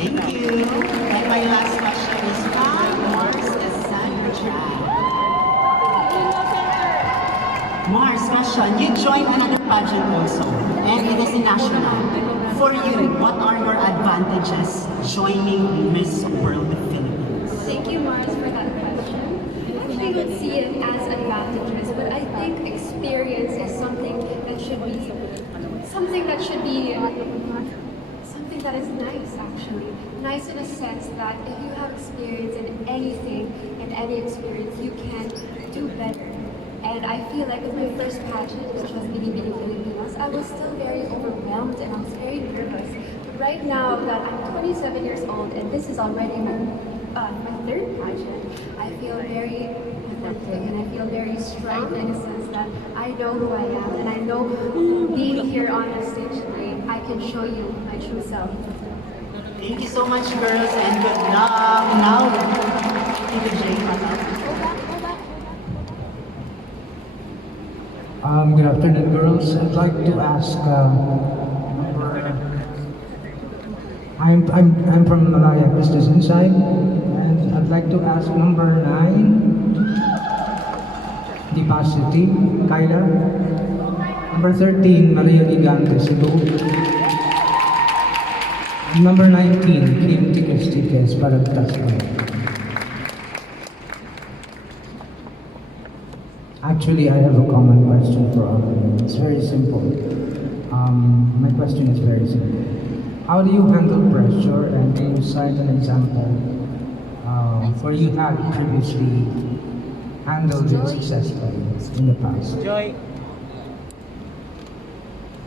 Thank you. And my last question is from Mars Cassandra. Mars, question. You joined another pageant also, and it is national. For you, what are your advantages joining Miss World Philippines? Thank you, Mars, for that question. I actually don't see it as advantages, but I think experience is something that should be something that should be something that is nice, actually. Nice in a sense that if you have experience in anything, in any experience, you can do better. And I feel like with my first pageant, which was Binibini Filipinas, I was still very overwhelmed and I was very nervous. But right now that I'm 27 years old and this is already my third pageant, I feel very confident and I feel very strong in the sense that I know who I am and I know being here on the stage tonight, I can show you my true self. Thank you so much, girls, and good luck. Now, Tita Jane, Good afternoon, girls. I'd like to ask. I'm from Malaya Business Insight, and I'd like to ask number 9, Dipacity, Kyla. Number 13, Maria Gigante, Cebu. And number 19, Kim Tikes, Balagtas. Actually, I have a common question for all of you. It's very simple. My question is very simple. How do you handle pressure, and can you cite an example where you had previously handled it successfully in the past? Joy.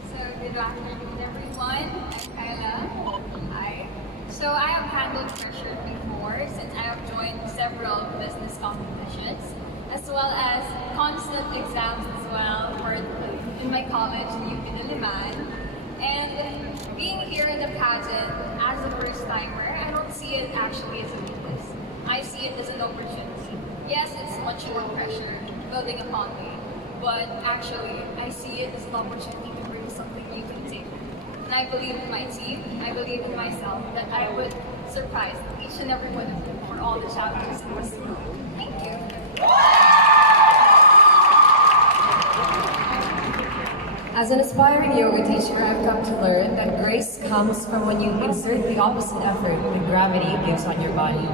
So, good afternoon, everyone. I'm Kyla. Hi. So, I have handled pressure before since I have joined several business competitions, as well as constant exams as well for in my college, the UP Diliman. And being here in the pageant as a first timer, I don't see it actually as a weakness. I see it as an opportunity. Yes, it's much more pressure building upon me, but actually I see it as an opportunity to bring something new to the table. And I believe in my team, I believe in myself that I would surprise each and every one of them for all the chapters in this room. Thank you. As an aspiring yoga teacher, I've come to learn that grace comes from when you exert the opposite effort that gravity gives on your body.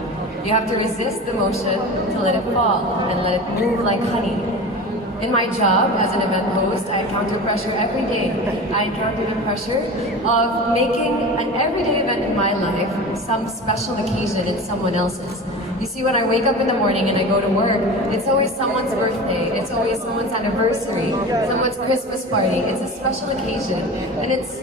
You have to resist the motion to let it fall and let it move like honey. In my job as an event host, I encounter pressure every day. I encounter the pressure of making an everyday event in my life some special occasion in someone else's. You see, when I wake up in the morning and I go to work, it's always someone's birthday, it's always someone's anniversary, someone's Christmas party. It's a special occasion, and it's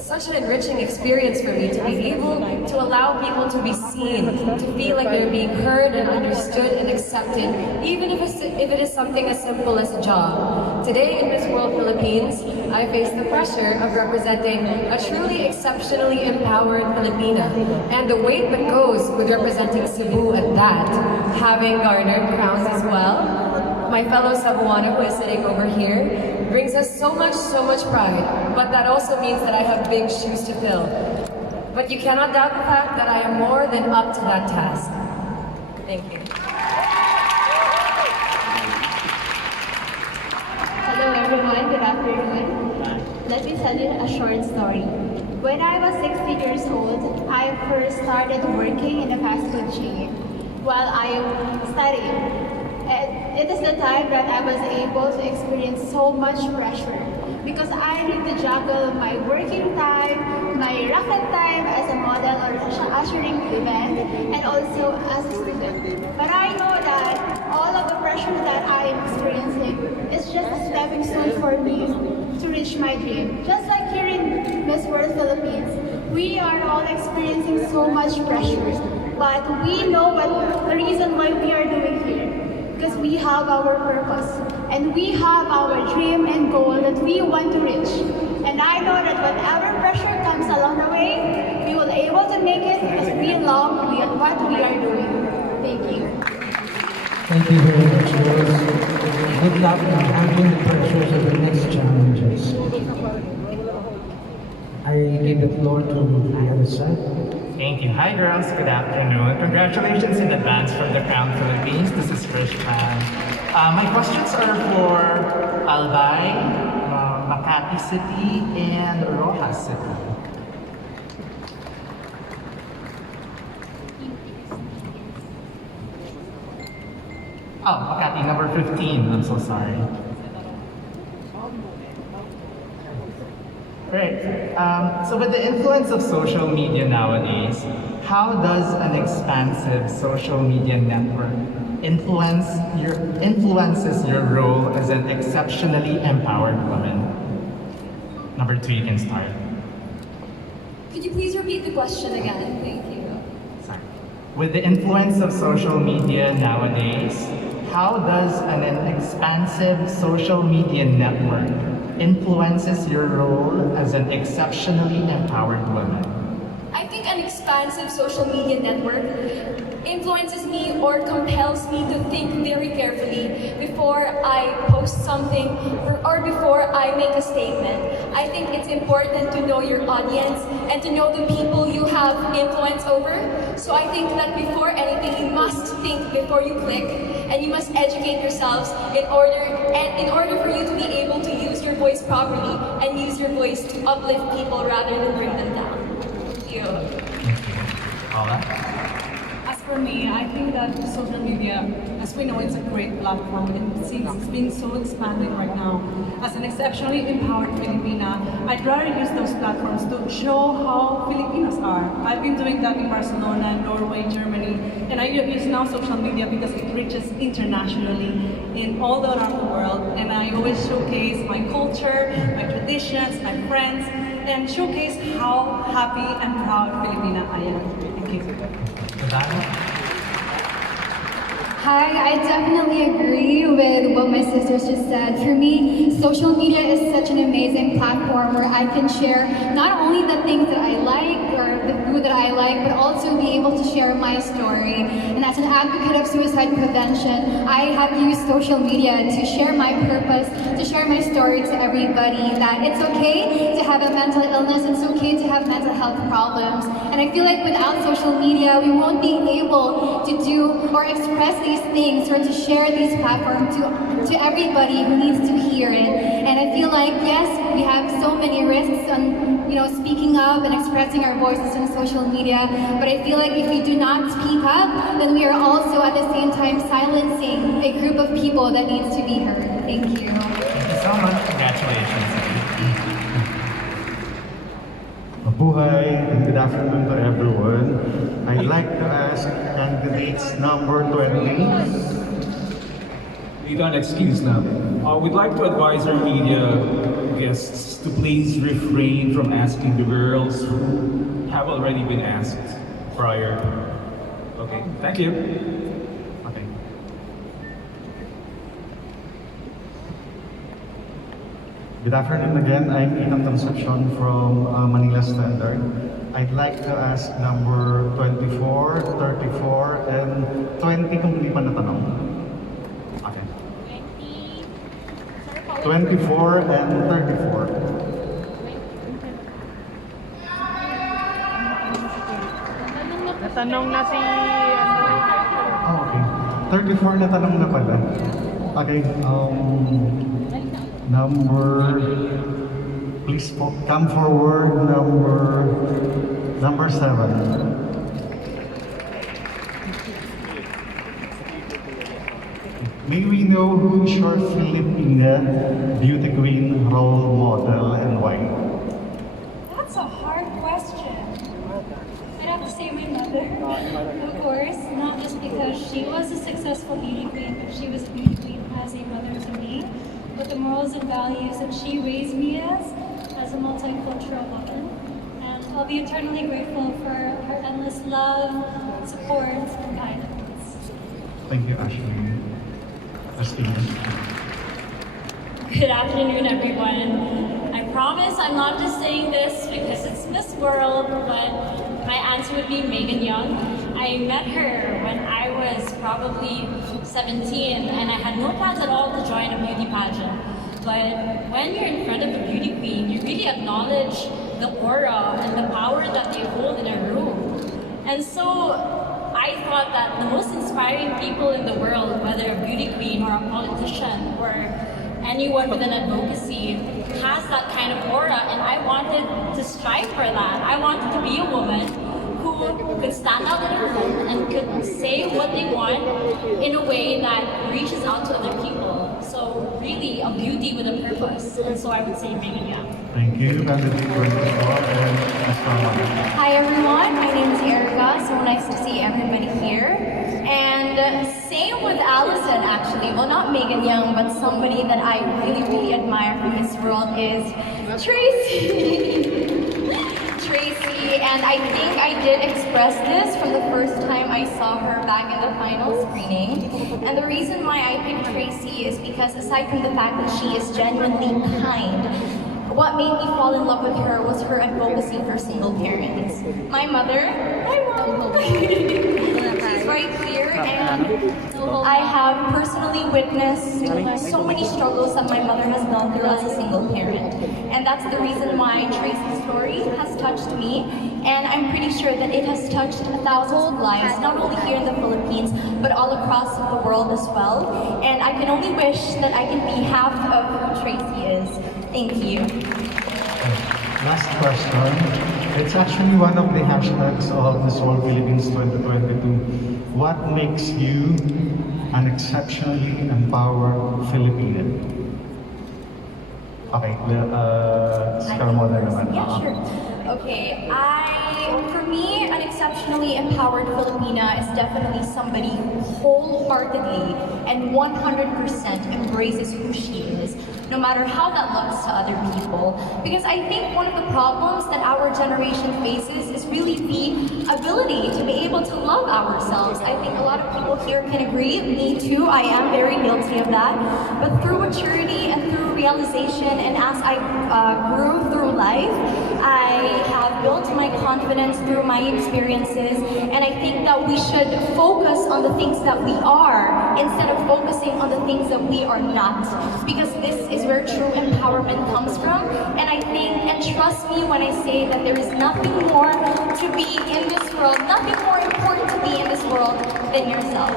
such an enriching experience for me to be able to allow people to be seen, to feel like they're being heard and understood and accepted, even if it is something as simple as a job. Today in Miss World Philippines, I face the pressure of representing a truly exceptionally empowered Filipina, and the weight that goes with representing Cebu at that, having garnered crowns as well. My fellow Cebuano who is sitting over here brings us so much pride, but that also means that I have big shoes to fill. But you cannot doubt the fact that I am more than up to that task. Thank you. Hello everyone, good afternoon. Let me tell you a short story. When I was 16 years old, I first started working in a fast food chain while I am studying. It is the time that I was able to experience so much pressure because I need to juggle my working time, my racket time as a model or ushering event, and also as a student. But I know that all of the pressure that I am experiencing is just a stepping stone for me to reach my dream. Just like here in Miss World Philippines, we are all experiencing so much pressure, but we know what the reason why we are doing here. Because we have our purpose and we have our dream and goal that we want to reach. And I know that whatever pressure comes along the way, we will be able to make it because we love what we are doing. Thank you. Thank you very much, girls. Good luck in handling the pressures of the next challenges. I give the floor to the other side. Thank you. Hi girls, good afternoon. Congratulations in advance for the Crown Philippines. This is Krish Pan. My questions are for Albay, Makati City, and Rojas City. Oh, Makati, number 15. I'm so sorry. Right. So with the influence of social media nowadays, how does an expansive social media network influences your role as an exceptionally empowered woman? Number 2, you can start. Could you please repeat the question again? Thank you. Sorry. With the influence of social media nowadays, how does an expansive social media network influences your role as an exceptionally empowered woman? I think an expansive social media network influences me or compels me to think very carefully before I post something or before I make a statement. I think it's important to know your audience and to know the people you have influence over. So I think that before anything, you must think before you click, and you must educate yourselves in order for you to be able to use your voice properly and use your voice to uplift people rather than bring them down. Thank you. Paula? As for me, I think that social media, as we know, it's a great platform, and since it's been so expanding right now, as an exceptionally empowered Filipina, I'd rather use those platforms to show how Filipinas are. I've been doing that in Barcelona, Norway, Germany, and I use now social media because it reaches internationally in all around the world, and I always showcase my culture, my traditions, my friends, and showcase how happy and proud Filipina I am. Thank you. Hi, I definitely agree with what my sisters just said. For me, social media is such an amazing platform where I can share not only the things that I like or the food that I like, but also be able to share my story. And as an advocate of suicide prevention, I have used social media to share my purpose, to share my story to everybody, that it's okay to have a mental illness, it's okay to have mental health problems. And I feel like without social media, we won't be able to do or express these things or to share these platforms to everybody who needs to hear it. And I feel like, yes, we have so many risks on speaking up and expressing our voices on social media, but I feel like if we do not speak up, then we are also at the same time silencing a group of people that needs to be heard. Thank you. Thank you so much. Congratulations. Mabuhay and good afternoon to everyone. I'd like to ask candidates number 20. Dito an excuse na. We'd like to advise our media guests to please refrain from asking the girls who have already been asked prior. Okay, thank you. Okay. Good afternoon again. I'm Ethan Concepcion from Manila Standard. I'd like to ask number 24, 34, and 20 kung hindi pa natanong. Okay. 24 and 34. Natanong na si... Oh, okay. 34 natanong na pala. Okay. Please come forward. Number 7. May we know who is your Filipina beauty queen role model and why? That's a hard question. I'd have to say my mother, of course, not just because she was a successful beauty queen, but she was a beauty queen as a mother to me, but the morals and values that she raised me as a multicultural woman. And I'll be eternally grateful for her endless love, support, and guidance. Thank you, Ashley. Good afternoon, everyone. I promise I'm not just saying this because it's Miss World, but my answer would be Megan Young. I met her when I was probably 17, and I had no plans at all to join a beauty pageant. But when you're in front of a beauty queen, you really acknowledge the aura and the power that they hold in a room. And so I thought that the most inspiring people in the world, whether a beauty queen or a politician or anyone with an advocacy, has that kind of aura, and I wanted to strive for that. I wanted to be a woman who could stand out in a room and could say what they want in a way that reaches out to other people. So really a beauty with a purpose. And so I would say Megan Young. Thank you, candidate for the floor, and Ms. Carmona. Hi everyone, my name is Erica, so nice to see everybody here. And same with Allison actually, well not Megan Young, but somebody that I really admire from this world is Tracy. Tracy, and I think I did express this from the first time I saw her back in the final screening. And the reason why I picked Tracy is because aside from the fact that she is genuinely kind, what made me fall in love with her was her advocacy for single parents. My mother, my mom, she's right here, and I have personally witnessed so many struggles that my mother has gone through as a single parent. And that's the reason why Tracy's story has touched me, and I'm pretty sure that it has touched thousands of lives, not only here in the Philippines, but all across the world as well. And I can only wish that I can be half of who Tracy is. Thank you. Last question. It's actually one of the hashtags of Miss World Philippines 2022. What makes you an exceptionally empowered Filipino? Okay, Carmona naman. Yeah, sure. Okay, for me, an exceptionally empowered Filipina is definitely somebody who wholeheartedly and 100% embraces who she is, no matter how that looks to other people. Because I think one of the problems that our generation faces is really the ability to be able to love ourselves. I think a lot of people here can agree, me too, I am very guilty of that. But through maturity and through realization, and as I grew through life, I have built my confidence through my experiences, and I think that we should focus on the things that we are instead of focusing on the things that we are not, because this is where true empowerment comes from. And I think, and trust me when I say that there is nothing more to be in this world, nothing more important to be in this world than yourself.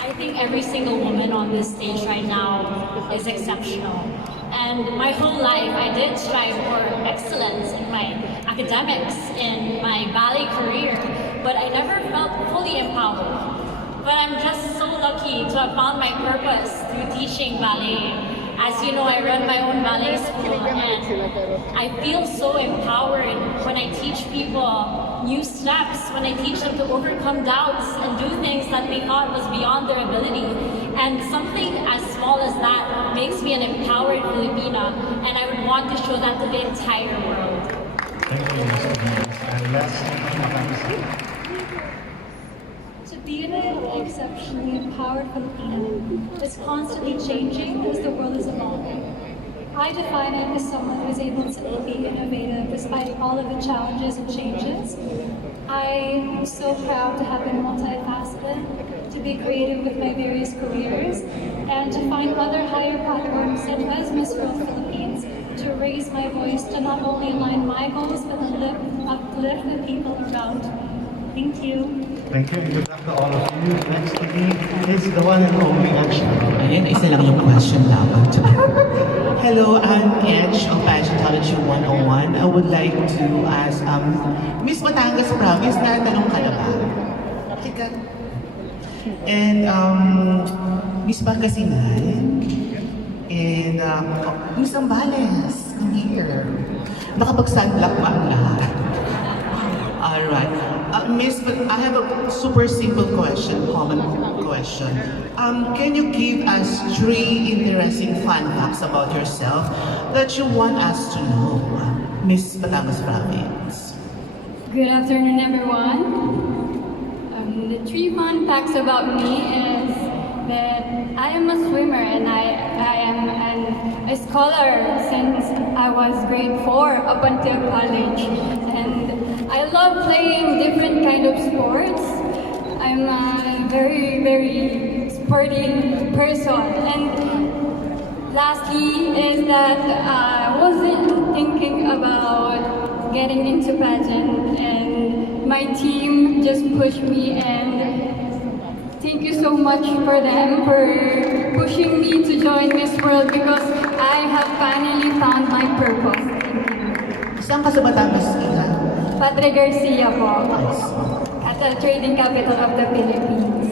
I think every single woman on this stage right now is exceptional. And my whole life, I did strive for excellence in my academics, in my ballet career, but I never felt fully empowered. But I'm just so lucky to have found my purpose through teaching ballet. As you know, I run my own ballet school, and I feel so empowered when I teach people new steps, when I teach them to overcome doubts and do things that they thought was beyond their ability. And something as small as that makes me an empowered Filipina, and I would want to show that to the entire world. Thank you, Mr. Diaz. And lastly, To be an exceptionally empowered Filipino is constantly changing as the world is evolving. I define it as someone who is able to be innovative despite all of the challenges and changes. I am so proud to have been multifaceted, to be creative with my various careers, and to find other higher platforms such as Miss World Philippines to raise my voice to not only align my goals but uplift the people around. Thank you. thank you and good luck to all of you. Next to me is the one and only Action. Ayan, isa lang yung question dapat. Hello, I'm Edge of Pageantology 101. I would like to ask, Miss Batangas Province, natanong ka na ba? And, Miss Pangasinan, and Miss Ambales, come here. Nakapag-sunblock ba ang lahat? Alright. Miss, but I have a super simple question, common question. Can you give us 3 interesting fun facts about yourself that you want us to know? Miss Batangas Province. Good afternoon, everyone. The 3 fun facts about me is that I am a swimmer and I am a scholar since I was grade 4 up until college. And I love playing different kind of sports. I'm a very sporty person. And Lastly, is that I wasn't thinking about getting into pageant, and my team just pushed me, and thank you so much for them for pushing me to join Miss World because I have finally found my purpose. Saan ka sa Batangas, Ina? Padre Garcia po, at the Trading Capital of the Philippines.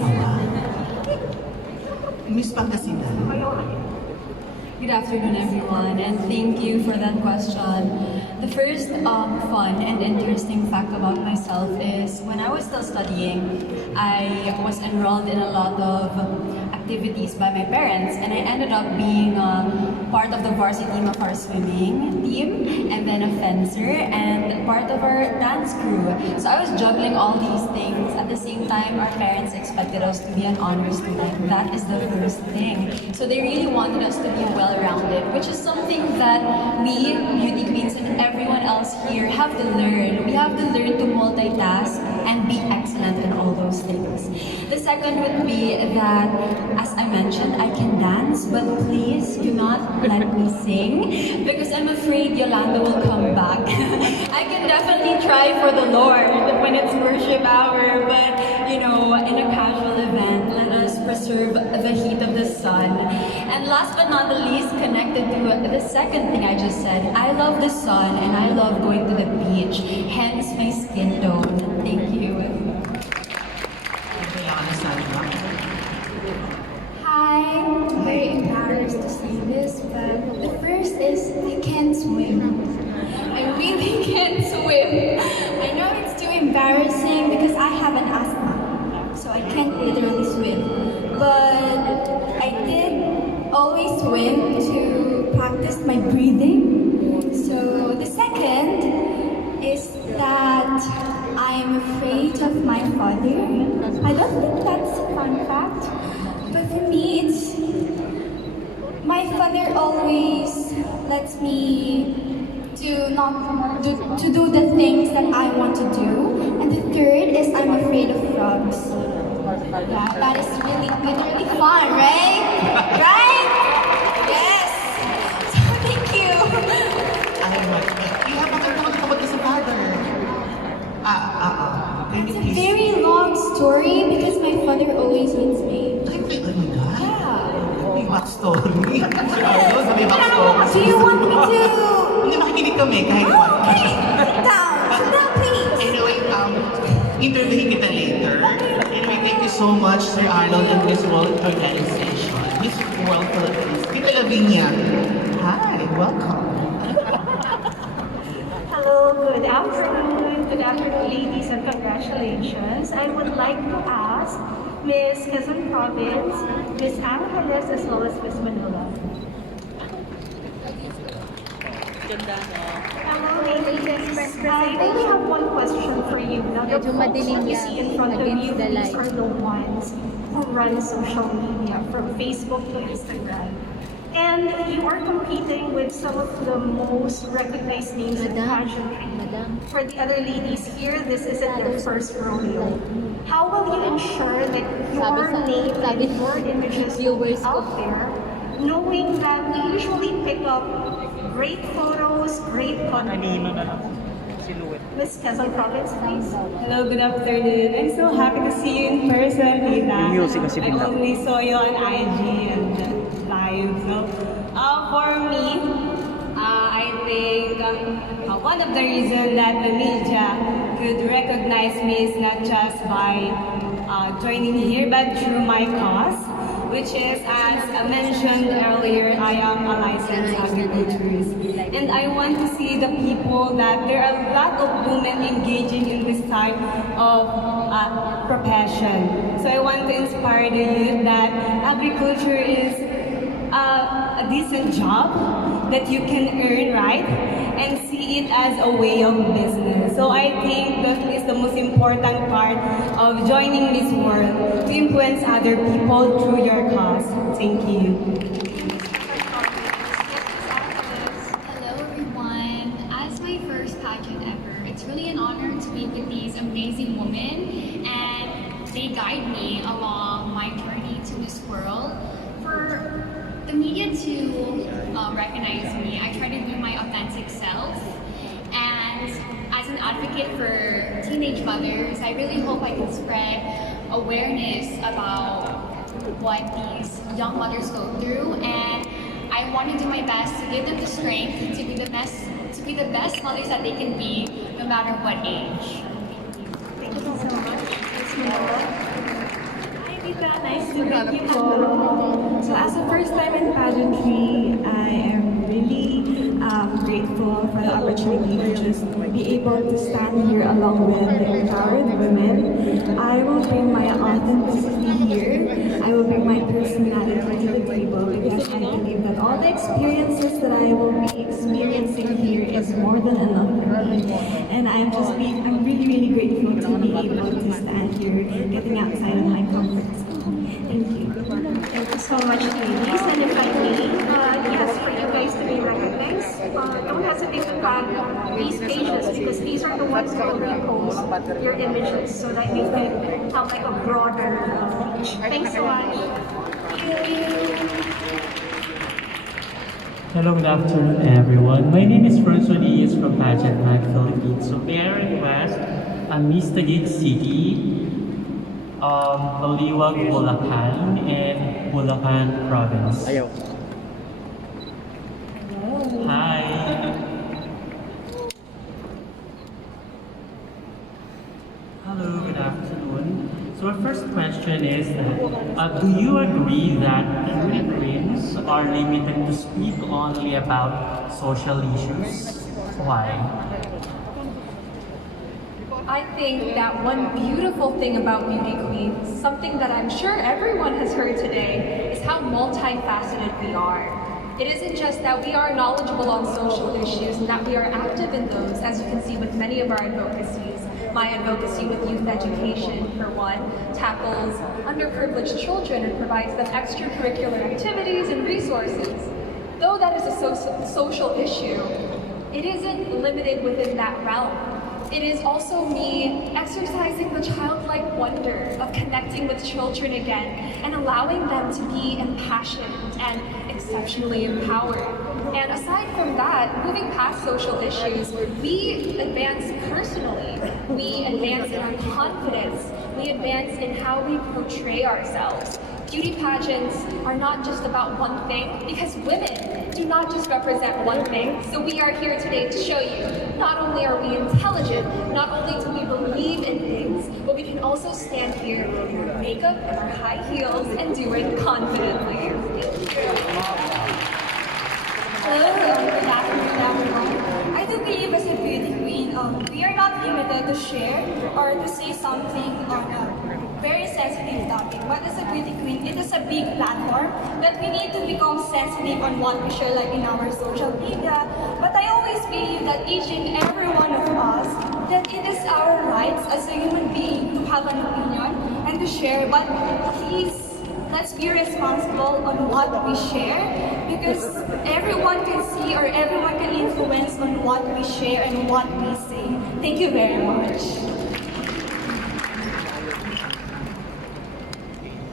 Miss Pangasinan. Good afternoon, everyone, and thank you for that question. The first fun and interesting fact about myself is when I was still studying, I was enrolled in a lot of activities by my parents, and I ended up being part of the varsity team of our swimming team, and then a fencer, and part of our dance crew. So I was juggling all these things. At the same time, our parents expected us to be an honor student. That is the first thing. So they really wanted us to be well-rounded, which is something that we, beauty queens, and everyone else here have to learn. We have to learn to multitask and be excellent in all those things. The second would be that, as I mentioned, I can dance, but please do not let me sing because I'm afraid Yolanda will come back. I can definitely try for the Lord when it's worship hour, but you know, in a casual event, let us preserve the heat of the sun. And last but not the least, connected to the second thing I just said, I love the sun and I love going to the beach, hence my skin tone. Thank you. Hi, I'm very embarrassed to say this, but the first is I can't swim. I really can't swim. I know it's too embarrassing because I have an asthma, so I can't literally swim. But I did always swim to practice my breathing. So the second is that I am afraid of my father. I don't think that's a fun fact, but for me, it's my father always lets me to do the things that I want to do. And the third is I'm afraid of frogs. Yeah, that is really fun, right? Right? Yes. So thank you. You have about sa father. It's a very long story because my father always hits me. Oh my God. Yeah. May backstory. May backstory. Do you want me to? Hindi, makikinig kami kahit Okay. Sit down. Sit down, please. Anyway, interviewin kita later. Anyway, thank you so much, Sir Arnold and Miss World Organization. Miss World Philippines. Tita Lavinia. Hi, welcome. Hello, good afternoon. Good afternoon, ladies, and congratulations. I would like to ask Miss Quezon Province, Miss Angeles, as well as Miss Manila. Hello, ladies. I only have one question for you. Now, the folks that you see in front of you, these are the ones who run social media, from Facebook to Instagram. And you are competing with some of the most recognized names in pageantry. For the other ladies here, this isn't their first rodeo. How will you ensure that your name and your images will be out there, knowing that we usually pick up great photos, great content? Miss Quezon Province, please. Hello, good afternoon. I'm so happy to see you in person, Tita. I only saw you on IG and live. So, for me, I think one of the reasons that the media could recognize me is not just by joining here, but through my cause, which is, as I mentioned earlier, I am a licensed agriculturist. And I want to see the people that there are a lot of women engaging in this type of profession. So I want to inspire the youth that agriculture is a decent job that you can earn, right? And see it as a way of business. So I think that is the most important part of joining this world, to influence other people through your cause. Thank you. Hello everyone. As my first pageant ever, it's really an honor to be with these amazing women, and they guide me along my journey to Miss World. For the media to recognize me, I try to be my authentic self. And as an advocate for teenage mothers, I really hope I can spread awareness about what these young mothers go through. And I want to do my best to give them the strength to be the best mothers that they can be, no matter what age. Thank you so much. Nice to meet you. Hello. So as a first time in pageantry, I am really grateful for the opportunity to just be able to stand here along with the empowered women. I will bring my authenticity here. I will bring my personality to the table because I believe that all the experiences that I will be experiencing here is more than enough for me. And I'm really, really grateful to be able to stand here, getting outside of my comfort zone. Thank you. Thank you so much, ladies. And if I may, yes, for you guys to be recognized, don't hesitate to tag these pages because these are the ones who will repost your images so that you can have like a broader reach. Thanks so much. Hello, good afternoon, everyone. My name is Francois Diaz from Pageant Mag Philippines. So may I request Miss Taguig City, Baliwag, Bulacan, and Bulacan Province. Hi. Hello, good afternoon. So our first question is that, do you agree that beauty queens are limited to speak only about social issues? Why? I think that one beautiful thing about beauty queens, something that I'm sure everyone has heard today, is how multifaceted we are. It isn't just that we are knowledgeable on social issues and that we are active in those, as you can see with many of our advocacies. My advocacy with youth education, for one, tackles underprivileged children and provides them extracurricular activities and resources. Though that is a social issue, it isn't limited within that realm. It is also me exercising the childlike wonder of connecting with children again and allowing them to be impassioned and exceptionally empowered. And aside from that, moving past social issues, we advance personally. We advance in our confidence. We advance in how we portray ourselves. Beauty pageants are not just about one thing, because women do not just represent one thing. So we are here today to show you, not only are we intelligent, not only do we believe in things, but we can also stand here in our makeup and our high heels and do it confidently. Hello, good afternoon, everyone. I do believe as a beauty queen, we are not limited to share or to say something on a very sensitive topic. But as a beauty queen, it is a big platform that we need to become sensitive on what we share, like in our social media. But I always believe that each and every one of us, that it is our rights as a human being to have an opinion and to share. But please, let's be responsible on what we share, because everyone can see or everyone can influence on what we share and what we say. Thank you very much.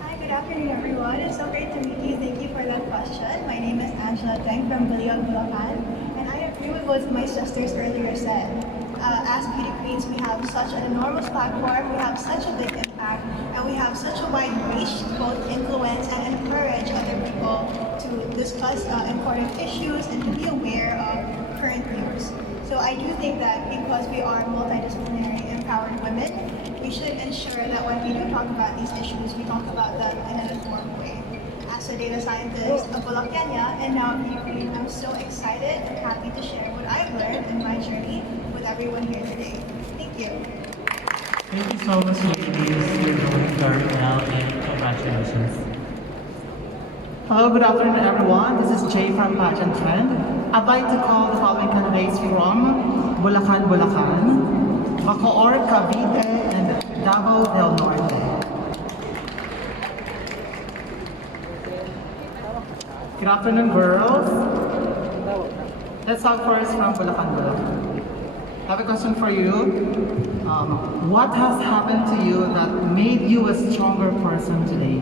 Hi, good afternoon, everyone. It's so great to meet you. Thank you for that question. My name is Angela Teng from Baliwag, Bulacan, and I agree with what my sisters earlier said. As beauty queens, we have such an enormous platform, we have such a big impact, and we have such a wide reach to both influence and encourage other people to discuss important issues and to be aware of current news. So I do think that because we are multidisciplinary, empowered women, we should ensure that when we do talk about these issues, we talk about them in an informed way. As a data scientist of Kenya and now a beauty queen, I'm so excited and happy to share what I've learned in my journey with everyone here today. Thank you. Thank you so much, ladies. You're doing very well, and congratulations. Hello, good afternoon, everyone. This is Jay from Pageant Trend. I'd like to call the following candidates from Bulacan, Bacoor, Cavite, and Davao del Norte. Good afternoon, girls. Let's talk first from Bulacan. I have a question for you. What has happened to you that made you a stronger person today?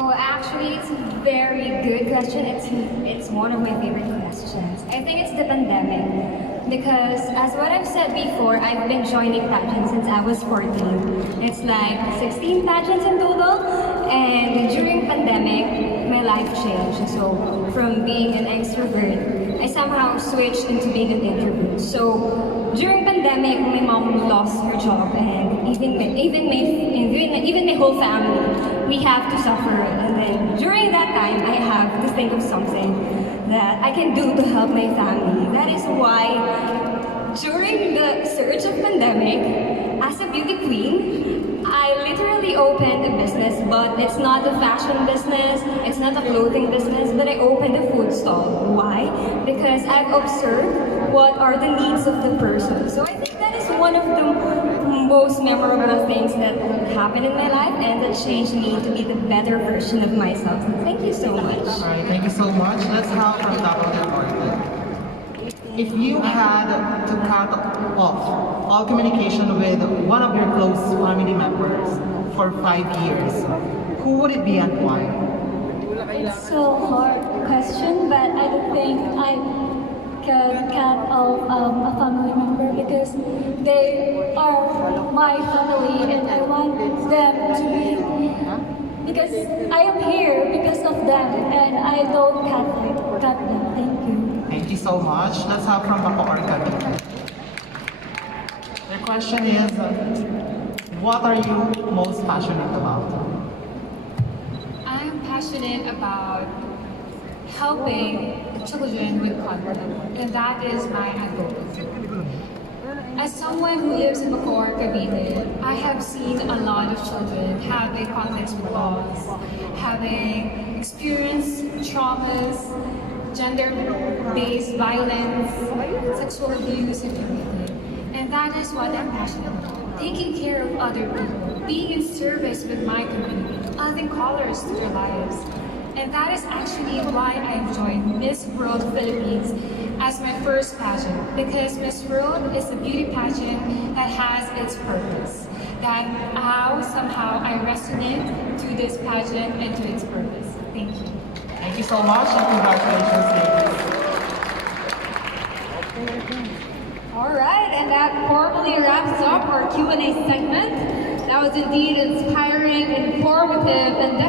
Oh, actually, it's a very good question. It's one of my favorite questions. I think it's the pandemic because, as what I've said before, I've been joining pageants since I was 14. It's like 16 pageants in total, and during pandemic, my life changed. So, from being an extrovert, I somehow switched into being an introvert. So, during pandemic, my mom lost her job, and even my whole family. We have to suffer, and then during that time, I have to think of something that I can do to help my family. That is why, during the surge of pandemic, as a beauty queen, I literally opened a business, but it's not a fashion business, it's not a clothing business, but I opened a food stall. Why? Because I've observed what are the needs of the person. So I think that is one of the most memorable things that happened in my life and that changed me to be the better version of myself. Thank you so much. Alright, thank you so much. Let's have from top of the order. If you had to cut off all communication with one of your close family members for 5 years, who would it be and why? It's so hard question, but I don't think I can cut off a family member because they are my family and I want them to be, because I am here because of them and I don't cut them. Thank you. Thank you so much. Let's have from Bako Arcade. The question is, what are you most passionate about? I'm passionate about helping children with conflict, and that is my advocacy. As someone who lives in Bacoor, Cavite, I have seen a lot of children having conflicts with laws, having experienced traumas, gender-based violence, sexual abuse, and everything. And that is what I'm passionate about. Taking care of other people, being in service with my community, adding colors to their lives. And that is actually why I joined Miss World Philippines as my first pageant, because Miss World is a beauty pageant that has its purpose. That how somehow I resonate to this pageant and to its purpose. Thank you. Thank you so much and congratulations, ladies. All right, and that formally wraps up our Q&A segment. That was indeed inspiring, informative, and